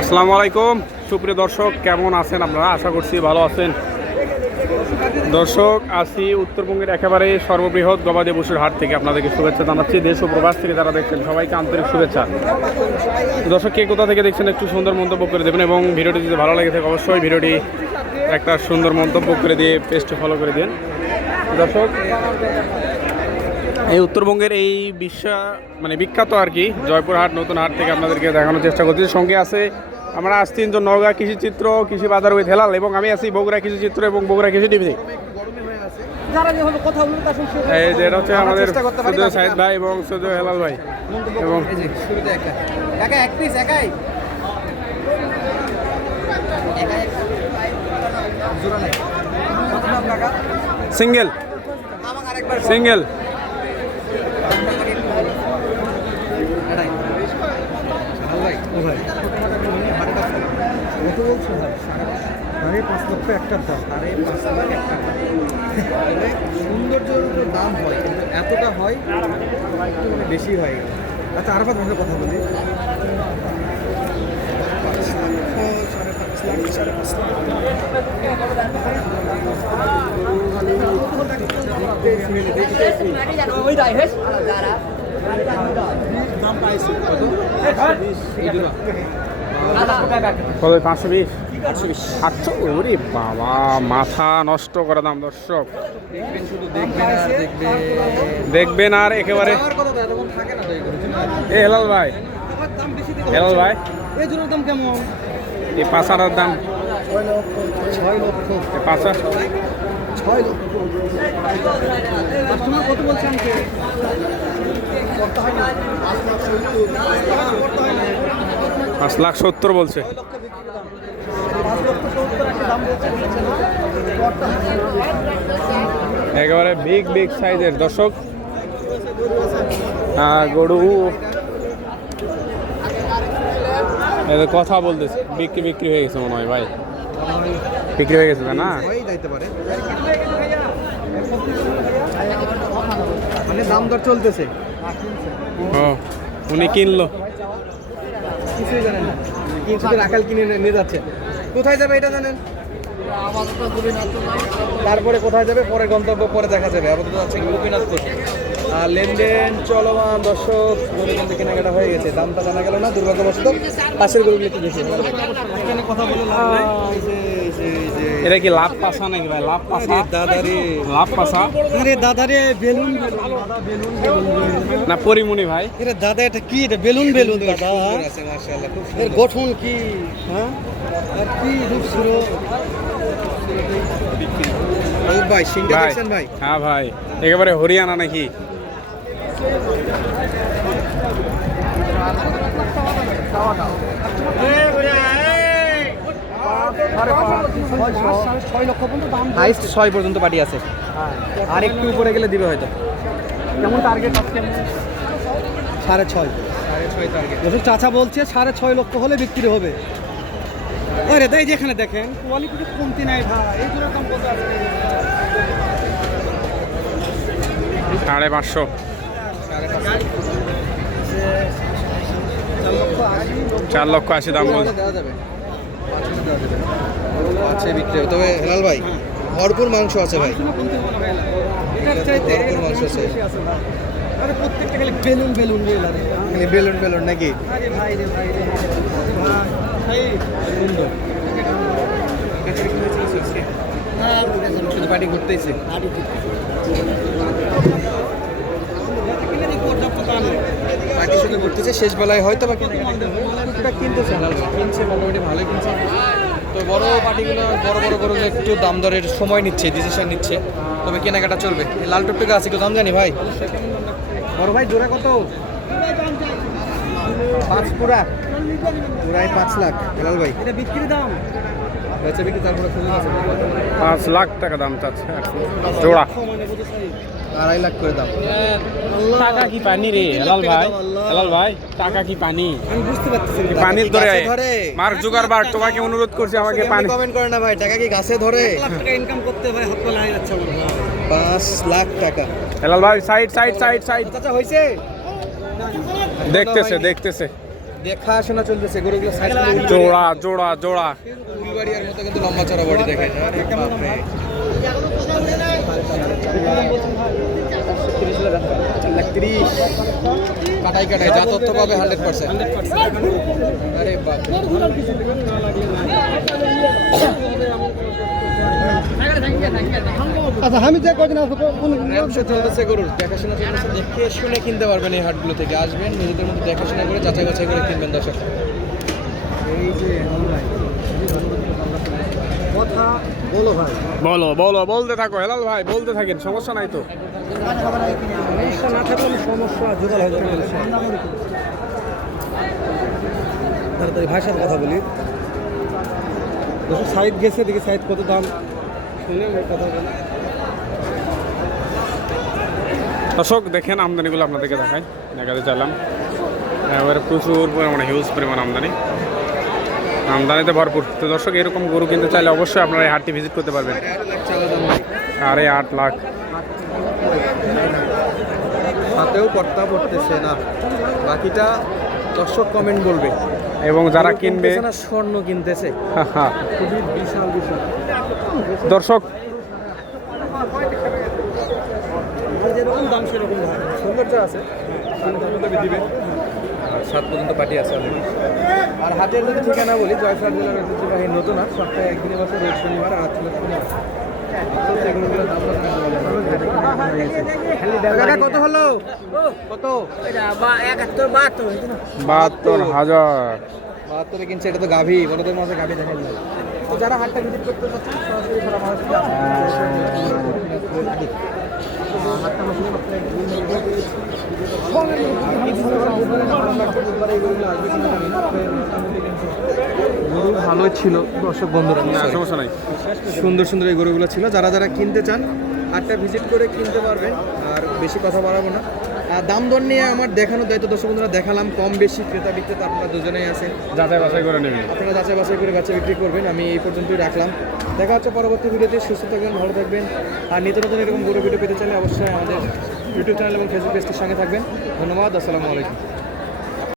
আসসালামু আলাইকুম সুপ্রিয় দর্শক, কেমন আছেন আপনারা? আশা করছি ভালো আছেন। দর্শক, আছি উত্তরবঙ্গের একেবারে সর্ববৃহৎ গবাদি পশুর হাট থেকে। আপনাদেরকে শুভেচ্ছা জানাচ্ছি। দেশ ও প্রবাস থেকে যারা দেখছেন সবাইকে আন্তরিক শুভেচ্ছা। দর্শক, কে কোথা থেকে দেখছেন একটু সুন্দর মন্তব্য করে দেবেন, এবং ভিডিওটি যদি ভালো লাগে থাকে অবশ্যই ভিডিওটি একটা সুন্দর মন্তব্য করে দিয়ে পেজটি ফলো করে দিন। দর্শক, এই উত্তরবঙ্গের এই বিখ্যাত আর কি জয়পুরহাট নতুন হাট থেকে আপনাদেরকে দেখানোর চেষ্টা করছি। সঙ্গে আছে আমরা আসছি তিনজন, নওগাঁ কৃষিচিত্র, কৃষি বাজার উইথ হেলাল, এবং আমি আছি বগুড়া কৃষিচিত্র এবং বগুড়া কৃষি টিভি। এই যে এটা হচ্ছে আমাদের সৌদি সাইদ ভাই এবং সৌদি হেলাল ভাই, এবং সিঙ্গেল সিঙ্গেল $5,00,000 একটার দাম, $5,50,000 একটা সৌন্দর্য দাম হয়, কিন্তু এতটা হয় একটু বেশি হয়। আচ্ছা, আরাফাত ভাবে কথা বলি। কত? 520 800? ওরে বাবা, মাথা নষ্ট করে দাম। দর্শক দেখবেন, শুধু দেখবেন আর দেখবেন আর একেবারে। এ হেলাল ভাই, হেলাল ভাই, এই জোড়ার দাম কেমন? এই পাঁচাটার দাম 6 লক্ষ। পাঁচা 6 লক্ষ। কাস্টমার কত বলছেন? 5,70,000 বলছে। একেবারে বিগ সাইজের দর্শক গরু। কথা বলতেছে, বিক্রি হয়ে গেছে মনে হয় ভাই, বিক্রি হয়ে গেছে না? মানে দাম দর চলতেছে। ও, উনি কিনলো, কিছুই জানেন না, কিনছে রাখাল কিনে নিয়ে যাচ্ছে। কোথায় যাবে এটা জানেন? তারপরে কোথায় যাবে পরে গন্তব্য পরে দেখা যাবে। আপাতত আছে গোপীনাথপুর। আর লেনদেন চলমান। দর্শক, গরু কিন্তু কেনাকাটা হয়ে গেছে, দামটা জানা গেল না দুর্ভাগ্যবশত। পাশের গরুগুলো একটু দেখি। কথা বলে এটা কি লাভ পাশা নাকি ভাই? লাভ পাশা দাদারে, লাভ পাশা আরে দাদারে, বেলুন না পরিমণি ভাই? এটা দাদা, এটা কি? এটা বেলুন দাদা। এর গঠন কি? হ্যাঁ, আর কি রূপ ছিল ভাই? সিংটা দেখছেন ভাই? হ্যাঁ ভাই, একেবারে হরিয়ানা নাকি? হাইস্ট 6 পর্যন্ত পার্টি আছে, আর একটু উপরে গেলে দিবে হয়তো। কেমন টার্গেট আজকে? 6.5 টার্গেট। যখন চাচা বলছে 6.5 লক্ষ হলে বিক্রি হবে। আরে তাই যেখানে দেখেন কোয়ালিটি কমতি নাই ভাই। এই জোড়ার দাম কত আছে? 550। 4,80,000 দাম বলছে। দেওয়া যাবে, আছে বিক্রি হবে। তবে হেলাল ভাই, ভরপুর মাংস আছে ভাই, ভরপুর মাংস আছে। আরে প্রত্যেকটা খালি বেলুন নাকি? আরে ভাই রে ভাই রে ভাই, সুন্দর। শুধু পার্টি ঘুরতেইছে, পার্টি শুধু ঘুরতেছে। শেষ বেলায় হয়তো বা কিনতেছে, মোটামুটি ভালোই কিনছে। তো বড় পার্টিগুলো, বড় গরু একটু দাম দরের সময় নিচ্ছে, ডিসিশন নিচ্ছে, তবে কেনাকাটা চলবে। লাল টুকটুকে আছে, একটু দাম জানি ভাই। বড় ভাই, জোড়া কত? 5 পুরা জোড়ায় 5 লাখ। হেলাল ভাই, এটা বিক্রি দাম? বেচা বিক্রি তারপরে সুযোগ আছে। 5 লাখ টাকা দাম চাচ্ছে জোড়া। 2.5 লাখ করে দাম। টাকা কি পানি রে হেলাল ভাই? হেলাল ভাই, টাকা কি পানি? আমি বুঝতে পারতেছি পানির ধরে মার জোগাড় বার। তোমাকে অনুরোধ করছি আমাকে পানি কমেন্ট করে না ভাই। টাকা কি গাছে ধরে? 1 লাখ টাকা ইনকাম করতে ভাই হাত পা লাগে যাচ্ছে আমার ভাই। 5 লাখ টাকা। হেলাল ভাই, সাইড চাচা হইছে? দেখতেছে। দেখাশোনা চলতেছে গরুগুলো সাইজ জোড়া জোড়া জোড়া উলবাড়িয়ার মতো কিন্তু লম্বা চড়া বডি দেখেন আরে বাপরে কাটাই কাটাই যা তথ্য পাবে 100%। আরে বাপ আচ্ছা আমি যে কদিন আসবো ব্যবসা চলতেছে গরুর দেখাশোনা চলতেছে, দেখে শুনে কিনতে পারবেন এই হাটগুলো থেকে। আসবেন নিজেদের মধ্যে দেখাশোনা করে যাচাই বাছাই করে কিনবেন দর্শক। এই যে কথা বলো ভাই, বলো বলো বলতে থাকো হেলাল ভাই, বলতে থাকেন, সমস্যা নাই তো। সমস্যা না থাকলে সমস্যা জোগাড় হয়ে যাবে। তাড়াতাড়ি ভাইয়ের সাথে কথা বলি। সাইড গেছে, দেখি সাইড কত দাম শুনে কথা বলি। দর্শক দেখেন আমদানিগুলো আপনাদেরকে দেখাতে চাইলাম। এবারে প্রচুর পরিমাণে হিউজ পরিমাণ আমদানি, আমদানিতে ভরপুর। তো দর্শক এরকম গরু কিনতে চাইলে অবশ্যই আপনারা এই হাটটি ভিজিট করতে পারবেন। 8.5 লাখ হাতেও কর্তা পড়তেছে না, বাকিটা দর্শক কমেন্ট বলবে। এবং যারা গরু কিনবে কিনতেছে না স্বর্ণ কিনতেছে, খুবই বিশাল বিশাল। দর্শক যেরকম দাম সেরকম ভাই, সৌন্দর্য আছে, 7 পর্যন্ত পার্টি আছে অলরেডি। আর হাটের যদি ঠিকানা বলি, জয়ফ্রাট জেলার ঐতিহ্যবাহী নতুন হাট, সপ্তাহে একদিনে বসে, রোজ শনিবার আর ছিল শনিবার। কত হলো? কত? 72,000। 72 কিনছে, এটা তো গাভী, বড়দের মাঝে গাভী দেখা যায়। তো যারা হাটটা ভিজিট করতে চাচ্ছেন সরাসরি সারা মানুষকে গরু ভালোই ছিল দর্শক বন্ধুরা, না সমস্যা নাই। সুন্দর সুন্দর এই গরুগুলো ছিল। যারা যারা কিনতে চান হাটটা ভিজিট করে কিনতে পারবেন। আর বেশি কথা বাড়াবো না, আর দাম দর নিয়ে আমার দেখানোর দায়িত্ব দর্শক বন্ধুরা, দেখালাম। কম বেশি ক্রেতা বিক্রেতা আপনারা দুজনেই আছেন, যাচাই বাছাই করে নেবেন। আপনারা যাচাই বাছাই করে বেচা বিক্রি করবেন। আমি এই পর্যন্তই রাখলাম, দেখা হচ্ছে পরবর্তী ভিডিওতে। সুস্থ থাকবেন, ভালো থাকবেন। আর নিত্য নতুন এরকম গরু ভিডিও পেতে চাইলে অবশ্যই আমাদের ইউটিউব চ্যানেল এবং ফেসবুক পেজটির সঙ্গে থাকবেন। ধন্যবাদ, আসসালামু আলাইকুম।